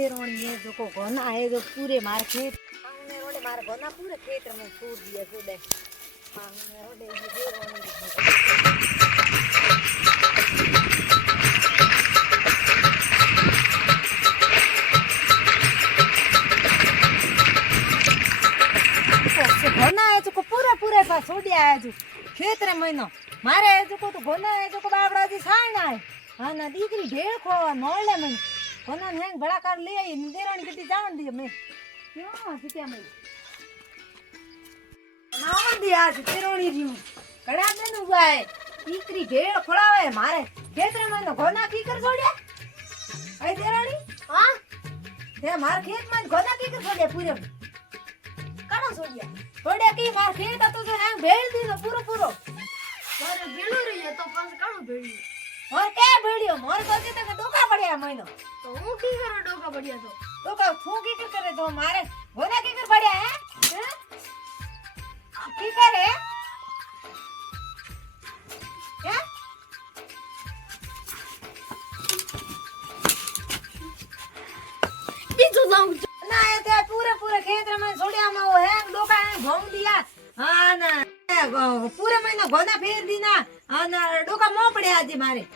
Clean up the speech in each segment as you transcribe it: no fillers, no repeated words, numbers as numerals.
देरोणी है जो को गोना है जो पूरे मार खेत मांगने रोडे मार गोना पूरे खेत में छूट दिया सुदे मांगने रोडे ये देरोणी गोना है जो को पूरे पूरे पास छोड़िया है जो खेत रे महीनो मारे है जो को तो गोना है जो को बाबड़ा जी साणा है हां ना दीकरी ढेर खो मोले में कोना हेंग बड़ा कर ले आई देरोणी किटी जान दी मैं क्यों सिक्या मैं नाव दी आज देरोणी री कड़ा दिन हुआ है दीकरी ढेर खोड़ावे मारे खेत रे में गोना की कर छोड़िया आई देरोणी हां ते मार खेत में गोना की कर छोड़िया पूरे कड़ा छोड़िया छोड़िया की मार खेत तो जो हेंग भेड़ दी तो पूरो पूरो मारे बेलो रही है तो पास काणो बेड़ी और क्या भेड़ियो मोर को के तो डोका पड़या महीनो तो हूं की करो डोका बढ़िया तो डोका फू की करे तो मारे गोना की कर पड़या है की करे क्या बीजो लाऊं ना ये ते पूरे पूरे खेत में छोड़िया में वो है डोका है भोंग दिया हां ना पूरे महीना गोना फेर दी ना हां ना डोका मो पड़या आज मारे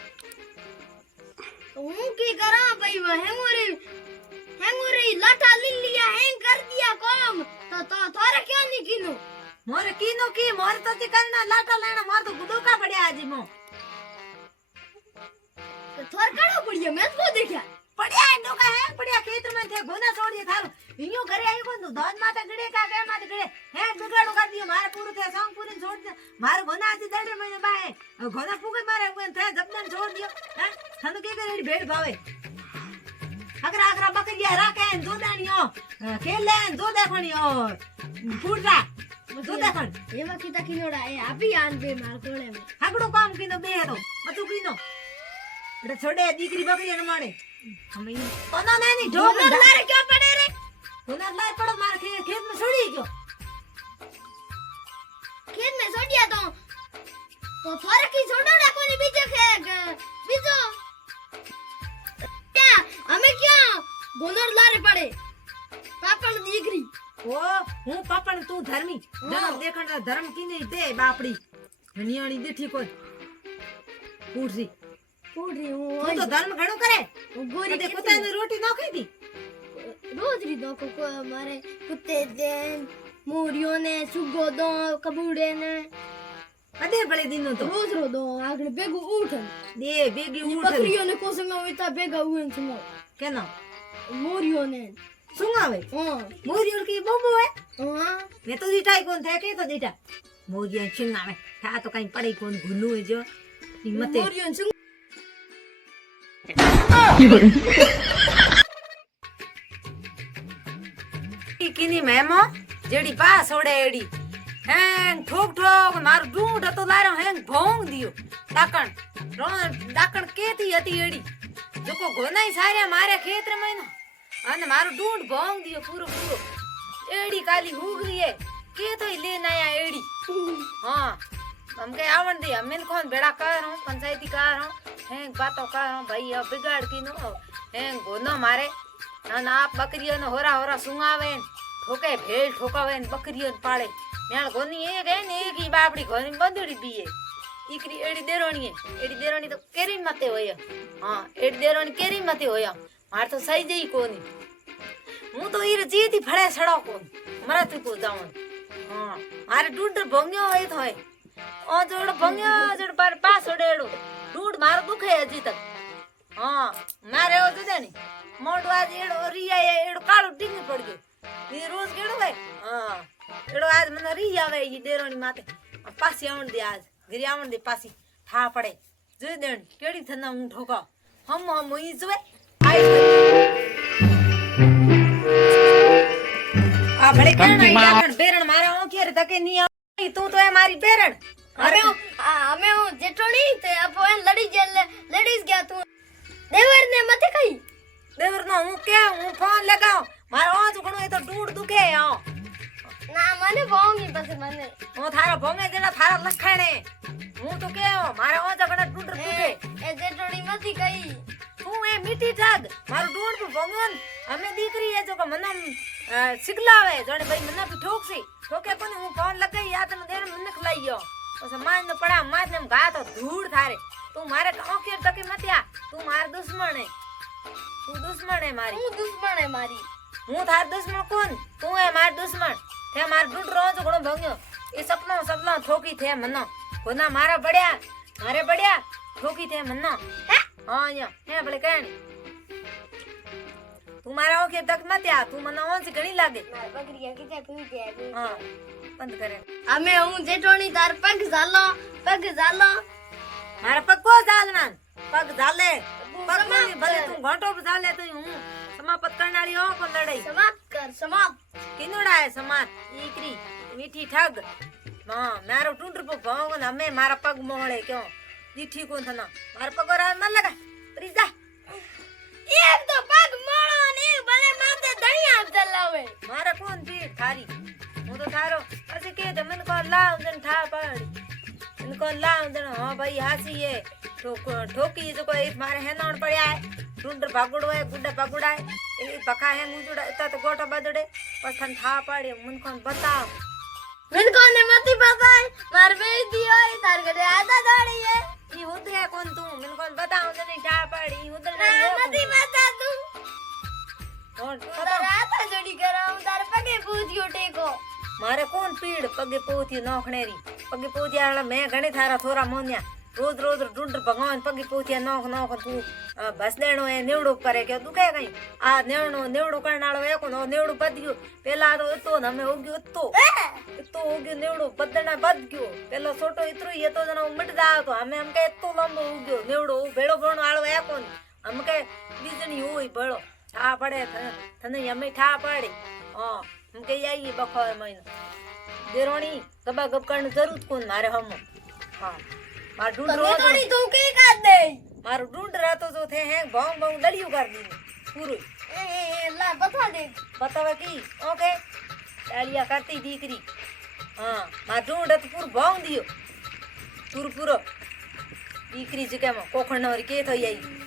हूं की करा भाई वो हेंगोरी लाटा ले लिया हैंग कर दिया काम तो थारे क्यों नहीं किनो मोर कीनो की मोर तो चिकन ना लाटा लेना मोर तो डोका पड़या आज मो तो थार काणो बढ़िया मैं तो देखया पड़या है डोका है पड़या खेत में थे गोना छोड़िए थारो इयो घरे आई को दान माता गड़े का के माते गड़े है बिगाड़ो कर दियो मारे पूरो थे संग पूरी छोड़ दे मारे गोना आज दड़े में बाए गोना फूके मारे हुए थे जबदन छोड़ दियो हैं थानो के करे भेड़ भावे अगरा अगरा बकरिया राखे दो दानियो खेले दो देखणियो फूटा दो देखण एवा कीता किनोड़ा ए आपी आन पे मार कोड़े में हागड़ो काम किनो बे तो मतु किनो एटा छोड़े दीकरी बकरिया न मारे हम कोना नहीं ढोक मारे क्यों पड़े रे हुनर लाए पड़ो मार खेत में छोड़ी क्यों खेत में छोड़िया तो थारे की छोड़ोड़ा कोनी बीजे बीजो क्या हमें क्या गोनर लारे पड़े पापन दीकरी ओ हूं पापन तू धर्मी जन्म देखण धर्म की नहीं दे बापड़ी नियाणी देठी कोई पूरी हूं तो धर्म घणो करे गोरी ते कुत्ते ने रोटी न खाई दी रोज री दो को मारे कुत्ते देन मोरियो ने सुगो दो कबूड़े ने अदे बड़े दिनो तो रोज रो दो आगले बेगो उठन दे बेगी उठ बकरियो ने को संग होता बेगा उन सुनो केना मोरियो ने सुंगावे हां मोरियो की बोबो है हां मैं तो दीटा कोन थे के तो दीटा मोरियो सुंगावे था तो कहीं पड़े कोन घुनु है जो हिम्मत मोरियो सुंग किनी मेमो जेडी पास ओडे एडी हैं ठोक ठोक मार ढूंढ तो लारो हैं भोंग दियो डाकण केती हती एडी जोको गोनाई सारे मारे खेत रे महीनो अने मारो ढूंढ भोंग दियो पूरो पूरो एडी काली हुगरी है के तो ले नया एडी हां हम के आवण दे हमें कोन बेड़ा कर हूं पंचायती कर हूं हैं बातो कर हूं भाई अब बिगाड़ की नो हैं गोनो मारे ना आप बकरियों ने होरा होरा सुंगावे ठोके भेल ठोकावे बकरियों पाले न्याल गोनी एक है ने एक ही बापड़ी गोनी बंदड़ी बीए इकरी एडी देरोणी तो केरी मते होया हां एडी देरोणी केरी मते होया मार तो सही जई कोनी हूं तो ईर जीती फड़े सड़ो कोन मरत को जाऊं हां मारे ढूंढ भंग्यो होय थोय ओ जोड़ भंग्यो जोड़ पर पास ओडेड़ो ढूंढ मार दुखे अजी तक हां मारे ओ जनी मोटो आज एड़ो रिया एड़ो काळो टिंग पड़ गयो ये रोज केड़ो है हां एड़ो आज मन रिया वे ये देरोणी माते पासी आवण दे आज घरी आवण दे पासी था पड़े जोई देण केड़ी थना हूं ठोका हम ई जोए आई आ भले केना याकण बेरण मारे ओ केरे तके नी आई तू तो है मारी बेरण हमें जेटोनी ते अपन लड़ीज गया तू देवर ने मते कही देवर ना हूं के हूं फोन लगाओ मारो आज घणो ए तो ढूंढ दुखे आओ ना मने भोंगी बस मने ओ थारा भोंगे जेना थारा लखणे हूं तो के मारो आज घणो ढूंढ दुखे ए जेटोनी मती कही तू ए मीठी जाग मारो ढूंढ तो भोंगन દીકરી એ જો કે મને સિગલાવે જોને ભાઈ મને બી ઠોકસી ઠોકે કોને હું ફોન લગાઈ યા તને દેર મને ખલાઈ ગયો પછી માન ને પડા માન ને ઘા તો ધૂળ થારે તું મારે ઓકેર તકી મત્યા તું માર દુશ્મન હે તું દુશ્મન હે મારી હું દુશ્મન હે મારી હું થાર દુશ્મન કોણ તું હે માર દુશ્મન તે માર ઢૂંઢ રોજ ઘણો ભંગ્યો એ સપનો ઠોકી થે મનો કોના મારા બડ્યા ઠોકી થે મનો હા અહીંયા હે ભલે કહેણી તું મારા ઓકે તક મત્યા તું મને ઓંચ ઘણી લાગે માર બકરીયા કીધે પી જાય હા બંધ કરે અમે હું જેઠોણી તાર પગ ઝાલો મારા પગ કો ઝાલના પગ ઝાલે પગ ની ભલે તું ઘાંટો ઝાલે તો હું સમાપ્ત કરનારી હો કો લડાઈ સમાપ્ત કિનોડા હે સમાત ઈકરી મીઠી ઠગ હા મારો ટુંડર પર ભાવ ને અમે મારા પગ મોહળે ક્યો દીઠી કોણ થના મારા પગ રા મન લગા પ્રીજા એક તો પગ મોળો ને ભલે માથે દણિયા ચલાવે મારે કોણ પીઠ થારી હું તો થારો પછી કે મને કો લાવ દન ઠા પડી મને કો લાવ દન હા ભાઈ હાસી હે ઠોકી જો કોઈ મારે હેનોણ પડ્યા હે ટુંડર ભાગુડો હે ગુડા ભાગુડા હે એ બખા હે મુજુડા એતા તો ગોટો બદડે પછી થન ઠા પાડે મને કોણ બતાવ મને કોને મતી બતાય માર બેટી હોય તાર ઘરે આદા દોડી હે ઈ ઉતરે કોણ તું મને કોણ બતાવ તને ઠા પાડી ઈ ઉતરે મતી બતા તું કોણ તાર આદા જોડી કરાવ તાર પગે પૂજ્યો ટેકો મારે કોણ પીડ પગે પોતી નોખણેરી પગે પોતિયા મેં ઘણી થારા થોરા મોન્યા રોજ ઢૂંઢ ભગવાન પગે પોતિયા નોખ તું બસ દેણો એ નેવડો કરે કે દુખે કઈ આ નેવડો કરનાળો એકો નો નેવડું બદગ્યો પેલા તો એતો ને અમે ઉગ્યો એતો ઉગ્યો નેવડો બદના બદગ્યો પેલો છોટો ઇતરો એતો જનો મટ જાવ તો અમે એમ કે એતો લંબો ઉગ્યો નેવડો ભેળો ભેળો આળો એકો ને અમે કે બીજણી હોય ભળો ઠા પડે તને અમે ઠા પાડી હા हम के आई बखोर महीना देरोणी गबा गब करने जरूर कौन मारे हम हां मार ढूंढ रो तो के कर दे मारो ढूंढ रहा तो जो थे हैं भांग भांग लड़ियो कर दी पूरी ए ला बता दे बतावा की ओके डालिया करती दीकरी हां मार ढूंढ तो पूर भांग दियो पूरो दीकरी जगह में कोखण नवरी के थई आई